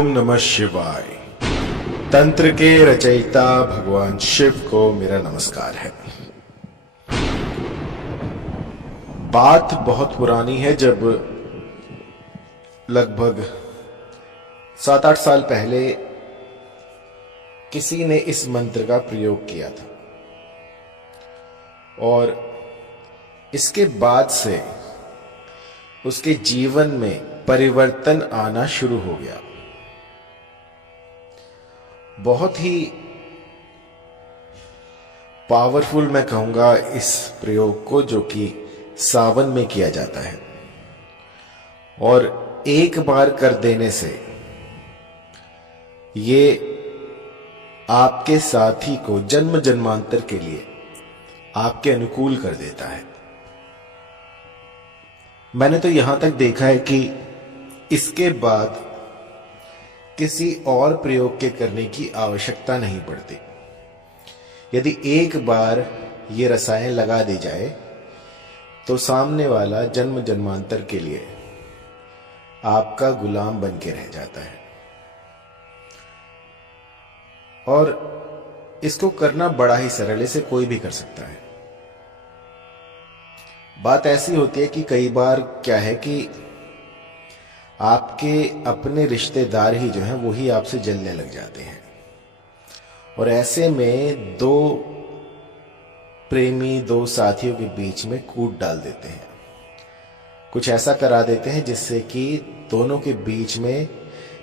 ओम नमः शिवाय। तंत्र के रचयिता भगवान शिव को मेरा नमस्कार है। बात बहुत पुरानी है, जब लगभग 7-8 साल पहले किसी ने इस मंत्र का प्रयोग किया था और इसके बाद से उसके जीवन में परिवर्तन आना शुरू हो गया। बहुत ही पावरफुल मैं कहूंगा इस प्रयोग को, जो कि सावन में किया जाता है और एक बार कर देने से ये आपके साथी को जन्म जन्मांतर के लिए आपके अनुकूल कर देता है। मैंने तो यहां तक देखा है कि इसके बाद किसी और प्रयोग के करने की आवश्यकता नहीं पड़ती। यदि एक बार ये रसायन लगा दी जाए तो सामने वाला जन्म जन्मांतर के लिए आपका गुलाम बन के रह जाता है। और इसको करना बड़ा ही सरल, इसे कोई भी कर सकता है। बात ऐसी होती है कि कई बार क्या है कि आपके अपने रिश्तेदार ही जो हैं वो ही आपसे जलने लग जाते हैं और ऐसे में दो प्रेमी, दो साथियों के बीच में कूट डाल देते हैं। कुछ ऐसा करा देते हैं जिससे कि दोनों के बीच में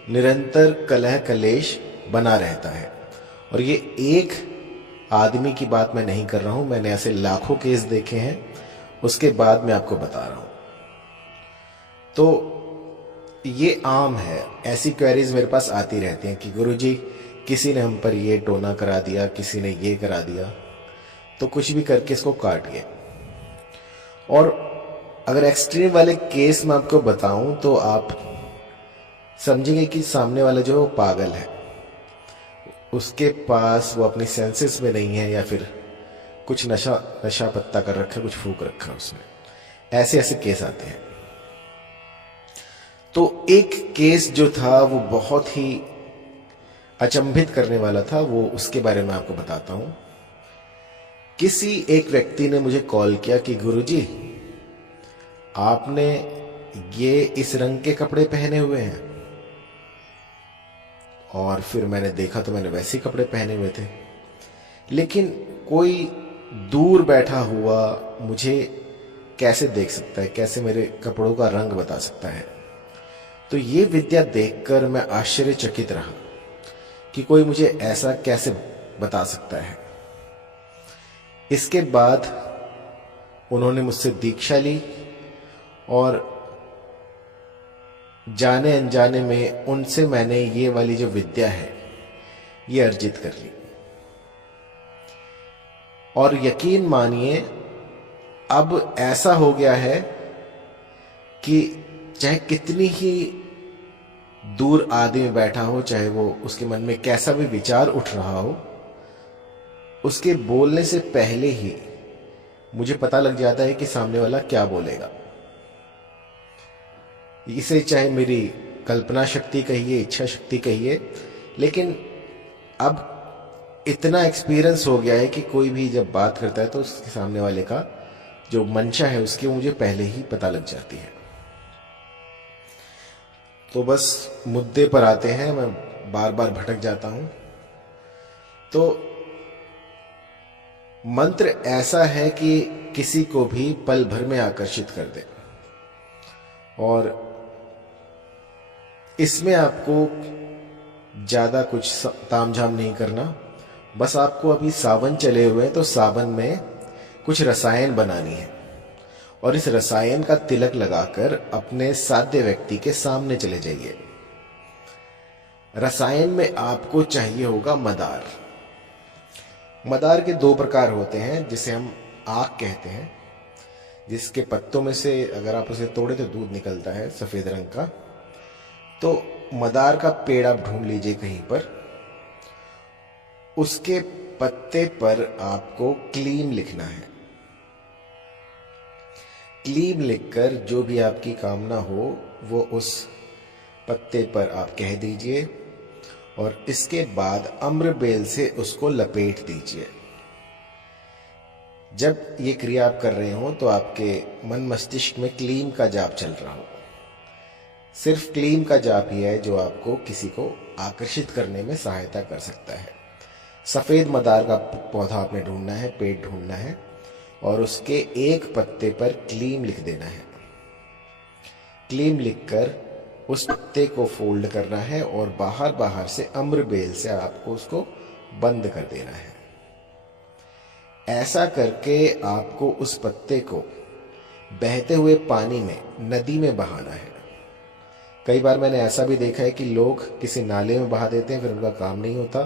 निरंतर कलह कलेश बना रहता है। और ये एक आदमी की बात मैं नहीं कर रहा हूं, मैंने ऐसे लाखों केस देखे हैं, उसके बाद मैं आपको बता रहा हूं। तो ये आम है, ऐसी क्वेरीज मेरे पास आती रहती हैं कि गुरुजी किसी ने हम पर ये टोना करा दिया, किसी ने ये करा दिया, तो कुछ भी करके इसको काट गए। और अगर एक्सट्रीम वाले केस में आपको बताऊं तो आप समझेंगे कि सामने वाला जो पागल है, उसके पास वो अपनी सेंसेस में नहीं है, या फिर कुछ नशा पत्ता कर रखा है, कुछ फूक रखा है उसने। ऐसे ऐसे केस आते हैं। तो एक केस जो था वो बहुत ही अचंभित करने वाला था, वो उसके बारे में आपको बताता हूं। किसी एक व्यक्ति ने मुझे कॉल किया कि गुरुजी आपने ये इस रंग के कपड़े पहने हुए हैं, और फिर मैंने देखा तो मैंने वैसे ही कपड़े पहने हुए थे, लेकिन कोई दूर बैठा हुआ मुझे कैसे देख सकता है, कैसे मेरे कपड़ों का रंग बता सकता है। तो ये विद्या देखकर मैं आश्चर्यचकित रहा कि कोई मुझे ऐसा कैसे बता सकता है। इसके बाद उन्होंने मुझसे दीक्षा ली और जाने अनजाने में उनसे मैंने ये वाली जो विद्या है ये अर्जित कर ली। और यकीन मानिए अब ऐसा हो गया है कि चाहे कितनी ही दूर आदमी बैठा हो, चाहे वो उसके मन में कैसा भी विचार उठ रहा हो, उसके बोलने से पहले ही मुझे पता लग जाता है कि सामने वाला क्या बोलेगा। इसे चाहे मेरी कल्पना शक्ति कहिए, इच्छा शक्ति कहिए, लेकिन अब इतना एक्सपीरियंस हो गया है कि कोई भी जब बात करता है तो उसके सामने वाले का जो मंशा है उसकी मुझे पहले ही पता लग जाती है। तो बस मुद्दे पर आते हैं, मैं बार बार भटक जाता हूं। तो मंत्र ऐसा है कि किसी को भी पल भर में आकर्षित कर दे, और इसमें आपको ज्यादा कुछ तामझाम नहीं करना। बस आपको अभी सावन चले हुए हैं तो सावन में कुछ रसायन बनानी है और इस रसायन का तिलक लगाकर अपने साध्य व्यक्ति के सामने चले जाइए। रसायन में आपको चाहिए होगा मदार। मदार के 2 प्रकार होते हैं, जिसे हम आक कहते हैं, जिसके पत्तों में से अगर आप उसे तोड़े तो दूध निकलता है सफेद रंग का। तो मदार का पेड़ आप ढूंढ लीजिए कहीं पर, उसके पत्ते पर आपको क्लीम लिखना है। क्लीम लिखकर जो भी आपकी कामना हो वो उस पत्ते पर आप कह दीजिए और इसके बाद अम्रबेल से उसको लपेट दीजिए। जब ये क्रिया आप कर रहे हो तो आपके मन मस्तिष्क में क्लीम का जाप चल रहा हो। सिर्फ क्लीम का जाप ही है जो आपको किसी को आकर्षित करने में सहायता कर सकता है। सफेद मदार का पौधा आपने ढूंढना है, पेड़ ढूंढना है और उसके एक पत्ते पर क्लीम लिख देना है। क्लीम लिखकर उस पत्ते को फोल्ड करना है और बाहर बाहर से अम्रबेल से आपको उसको बंद कर देना है। ऐसा करके आपको उस पत्ते को बहते हुए पानी में, नदी में बहाना है। कई बार मैंने ऐसा भी देखा है कि लोग किसी नाले में बहा देते हैं, फिर उनका काम नहीं होता।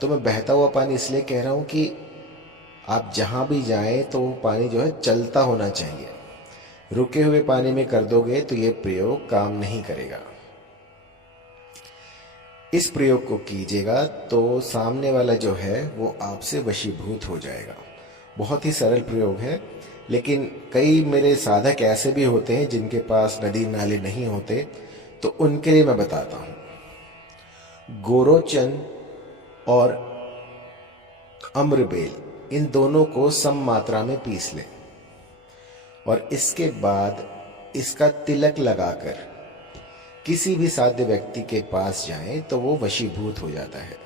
तो मैं बहता हुआ पानी इसलिए कह रहा हूं कि आप जहां भी जाएं तो वो पानी जो है चलता होना चाहिए। रुके हुए पानी में कर दोगे तो ये प्रयोग काम नहीं करेगा। इस प्रयोग को कीजिएगा तो सामने वाला जो है वो आपसे वशीभूत हो जाएगा। बहुत ही सरल प्रयोग है, लेकिन कई मेरे साधक ऐसे भी होते हैं जिनके पास नदी नाले नहीं होते, तो उनके लिए मैं बताता हूं। गोरोचन और अम्रबेल इन दोनों को सम मात्रा में पीस लें और इसके बाद इसका तिलक लगाकर किसी भी साध्य व्यक्ति के पास जाएं तो वो वशीभूत हो जाता है।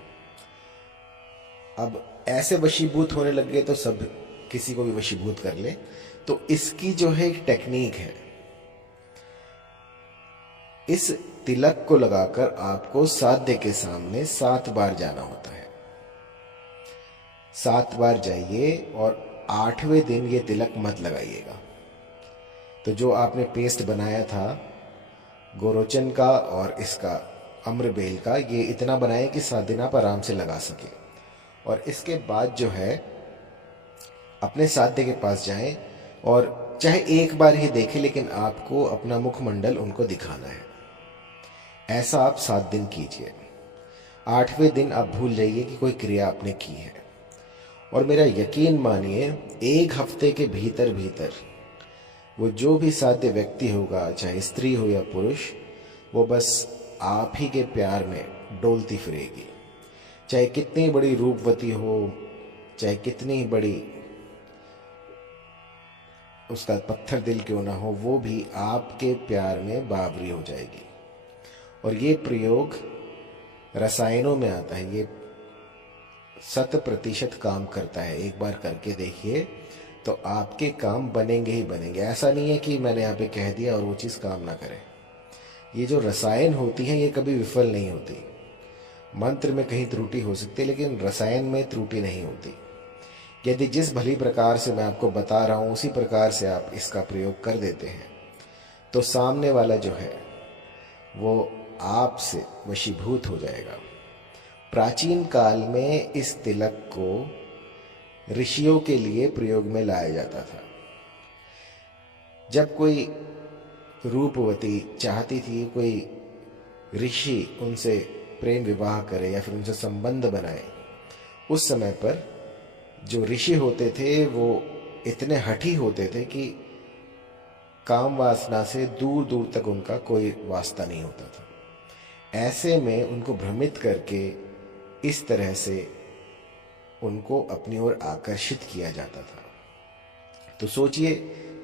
अब ऐसे वशीभूत होने लग गए तो सब किसी को भी वशीभूत कर ले। तो इसकी जो है एक टेक्निक है। इस तिलक को लगाकर आपको साध्य के सामने 7 बार जाना होता है। 7 बार जाइए और 8वें दिन ये तिलक मत लगाइएगा। तो जो आपने पेस्ट बनाया था गोरोचन का और इसका अम्रबेल का, ये इतना बनाए कि 7 दिन आप आराम से लगा सके। और इसके बाद जो है अपने साध्य के पास जाएं और चाहे एक बार ही देखें, लेकिन आपको अपना मुखमंडल उनको दिखाना है। ऐसा आप 7 दिन कीजिए। 8वें दिन आप भूल जाइए कि कोई क्रिया आपने की है। और मेरा यकीन मानिए 1 हफ्ते के भीतर भीतर वो जो भी साध्य व्यक्ति होगा, चाहे स्त्री हो या पुरुष, वो बस आप ही के प्यार में डोलती फिरेगी। चाहे कितनी बड़ी रूपवती हो, चाहे कितनी बड़ी उसका पत्थर दिल क्यों ना हो, वो भी आपके प्यार में बावरी हो जाएगी। और ये प्रयोग रसायनों में आता है, ये 100% काम करता है। एक बार करके देखिए तो आपके काम बनेंगे ही बनेंगे। ऐसा नहीं है कि मैंने यहाँ पे कह दिया और वो चीज़ काम ना करे। ये जो रसायन होती है ये कभी विफल नहीं होती। मंत्र में कहीं त्रुटि हो सकती है, लेकिन रसायन में त्रुटि नहीं होती। यदि जिस भली प्रकार से मैं आपको बता रहा हूँ उसी प्रकार से आप इसका प्रयोग कर देते हैं तो सामने वाला जो है वो आपसे वशीभूत हो जाएगा। प्राचीन काल में इस तिलक को ऋषियों के लिए प्रयोग में लाया जाता था। जब कोई रूपवती चाहती थी कोई ऋषि उनसे प्रेम विवाह करे या फिर उनसे संबंध बनाए, उस समय पर जो ऋषि होते थे वो इतने हठी होते थे कि काम वासना से दूर दूर तक उनका कोई वास्ता नहीं होता था। ऐसे में उनको भ्रमित करके इस तरह से उनको अपनी ओर आकर्षित किया जाता था। तो सोचिए,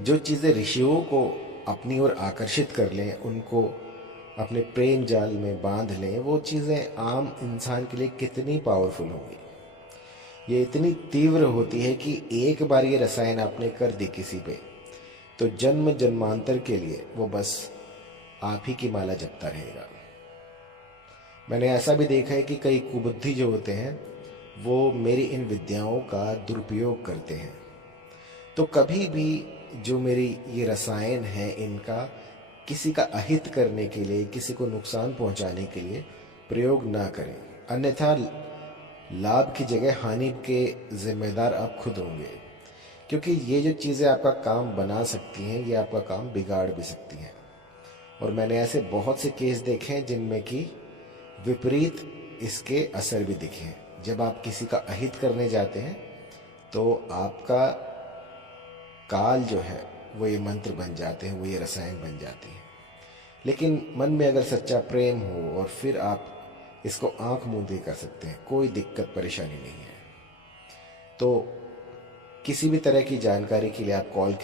जो चीज़ें ऋषियों को अपनी ओर आकर्षित कर लें, उनको अपने प्रेम जाल में बांध लें, वो चीज़ें आम इंसान के लिए कितनी पावरफुल होंगी। ये इतनी तीव्र होती है कि एक बार ये रसायन आपने कर दी किसी पे तो जन्म जन्मांतर के लिए वो बस आप ही की माला जपता रहेगा। मैंने ऐसा भी देखा है कि कई कुबुद्धि जो होते हैं वो मेरी इन विद्याओं का दुरुपयोग करते हैं। तो कभी भी जो मेरी ये रसायन है इनका किसी का अहित करने के लिए, किसी को नुकसान पहुंचाने के लिए प्रयोग ना करें, अन्यथा लाभ की जगह हानि के जिम्मेदार आप खुद होंगे। क्योंकि ये जो चीज़ें आपका काम बना सकती हैं ये आपका काम बिगाड़ भी सकती हैं। और मैंने ऐसे बहुत से केस देखे हैं जिनमें कि विपरीत इसके असर भी दिखे हैं। जब आप किसी का अहित करने जाते हैं तो आपका काल जो है वो ये मंत्र बन जाते हैं, वो ये रसायन बन जाते हैं। लेकिन मन में अगर सच्चा प्रेम हो और फिर आप इसको आंख मूंदे कर सकते हैं, कोई दिक्कत परेशानी नहीं है। तो किसी भी तरह की जानकारी के लिए आप कॉल